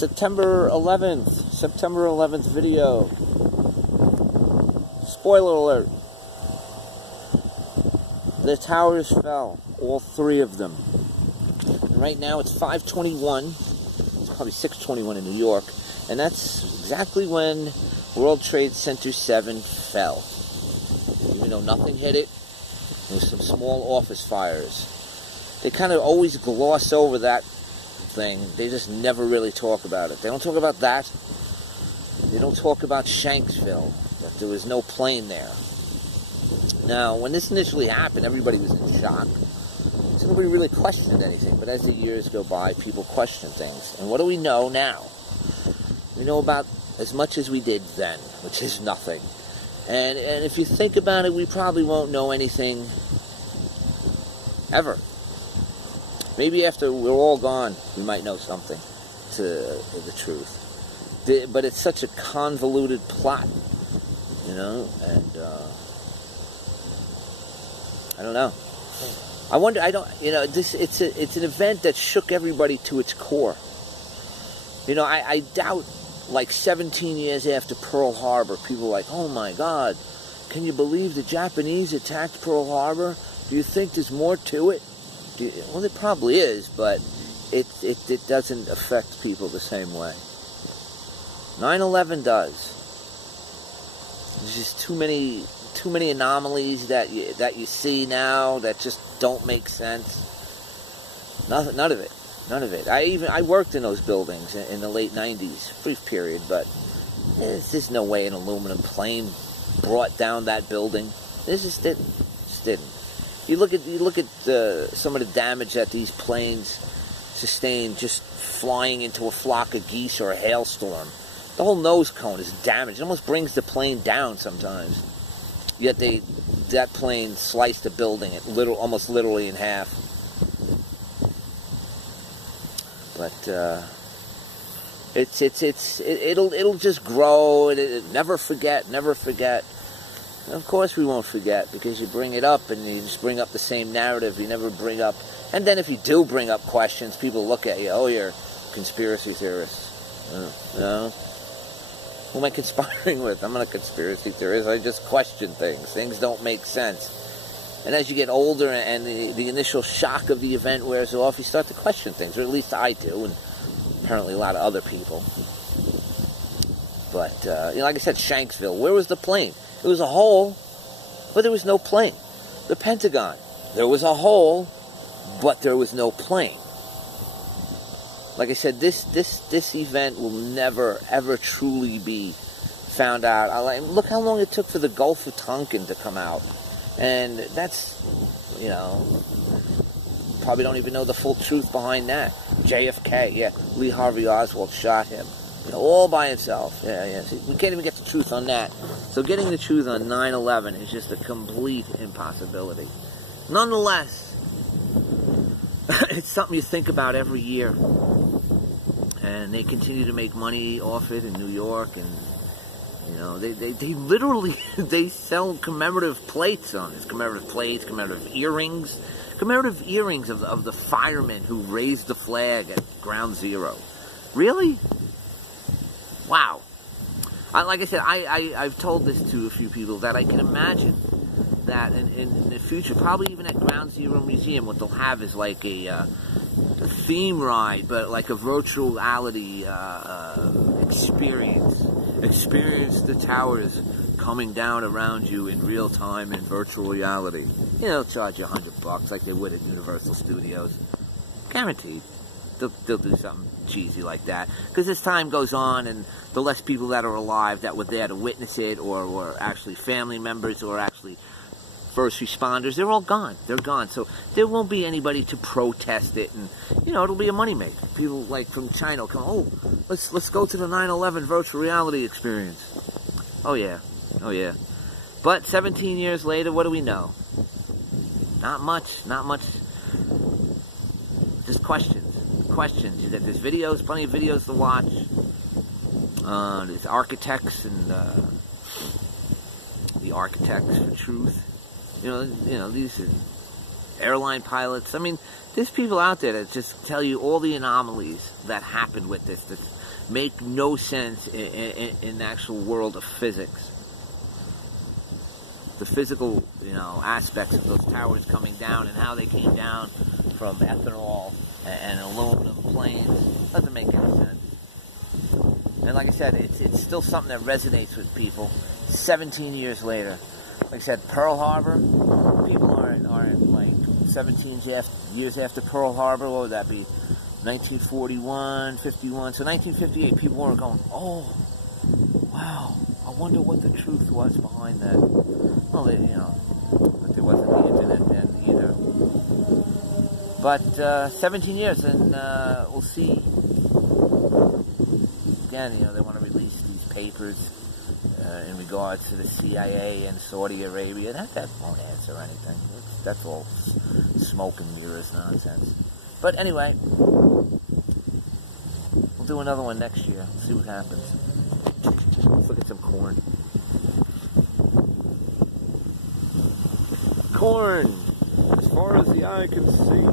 September 11th video. Spoiler alert. The towers fell, all three of them. And right now it's 5:21. It's probably 6:21 in New York, and that's exactly when World Trade Center 7 fell. Even though nothing hit it, there was some small office fires. They kind of always gloss over that thing. They just never really talk about it. They don't talk about that. They don't talk about Shanksville, that there was no plane there. Now, when this initially happened, everybody was in shock. So nobody really questioned anything. But as the years go by, people question things. And what do we know now? We know about as much as we did then, which is nothing. And if you think about it, we probably won't know anything ever. Maybe after we're all gone, we might know something to the truth. But it's such a convoluted plot, you know, and I don't know. I wonder, it's an event that shook everybody to its core. You know, I doubt, like 17 years after Pearl Harbor, people are like, oh my God, can you believe the Japanese attacked Pearl Harbor? Do you think there's more to it? Well, there probably is, but it doesn't affect people the same way. 9/11 does. There's just too many anomalies that you see now that just don't make sense. None of it. I worked in those buildings in the late 90s, brief period, but there's no way an aluminum plane brought down that building. This just didn't. You look at some of the damage that these planes sustained just flying into a flock of geese or a hailstorm. The whole nose cone is damaged. It almost brings the plane down sometimes. Yet that plane sliced the building almost literally in half. But it'll just grow. Never forget. And of course we won't forget, because you bring it up and you just bring up the same narrative. You never bring up, and then if you do bring up questions, people look at you, oh, you're a conspiracy theorist. No. Who am I conspiring with? I'm not a conspiracy theorist. I just question things. Things don't make sense. And as you get older and the initial shock of the event wears off, you start to question things, or at least I do, and apparently a lot of other people. But, like I said, Shanksville, where was the plane? It was a hole, but there was no plane. The Pentagon, there was a hole, but there was no plane. Like I said, this event will never, ever truly be found out. Look how long it took for the Gulf of Tonkin to come out. And that's, probably don't even know the full truth behind that. JFK, yeah, Lee Harvey Oswald shot him. All by itself. Yeah. See, we can't even get the truth on that. So getting the truth on 9/11 is just a complete impossibility. Nonetheless, it's something you think about every year. And they continue to make money off it in New York, and they literally they sell commemorative plates on this. Commemorative plates, commemorative earrings of the firemen who raised the flag at Ground Zero. Really? Wow. Like I said, I've told this to a few people that I can imagine that in the future, probably even at Ground Zero Museum, what they'll have is like a theme ride, but like a virtual reality experience. Experience the towers coming down around you in real time in virtual reality. They'll charge you $100 like they would at Universal Studios. Guaranteed. They'll do something cheesy like that. Because as time goes on, and the less people that are alive that were there to witness it, or were actually family members, or actually first responders, they're all gone. They're gone. So there won't be anybody to protest it, and it'll be a moneymaker. People like from China will come, oh, let's go to the 9/11 virtual reality experience. Oh yeah. But 17 years later, what do we know? Not much. Just questions. There's videos, plenty of videos to watch. There's architects and the architects for truth. These are airline pilots. I mean, there's people out there that just tell you all the anomalies that happened with this. make no sense in the actual world of physics. The physical, aspects of those towers coming down and how they came down from ethanol and aluminum planes doesn't make any sense. And like I said, it's still something that resonates with people 17 years later. Like I said, Pearl Harbor, people aren't like 17 years after Pearl Harbor. What would that be? 1941, 51. So 1958, people weren't going, oh, wow, I wonder what the truth was behind that. Well, but there wasn't the internet then either. But 17 years, and we'll see. Again, they want to release these papers in regards to the CIA and Saudi Arabia. That won't answer anything. That's all smoke and mirrors nonsense. But anyway, we'll do another one next year. See what happens. Let's look at some corn. Corn, as far as the eye can see.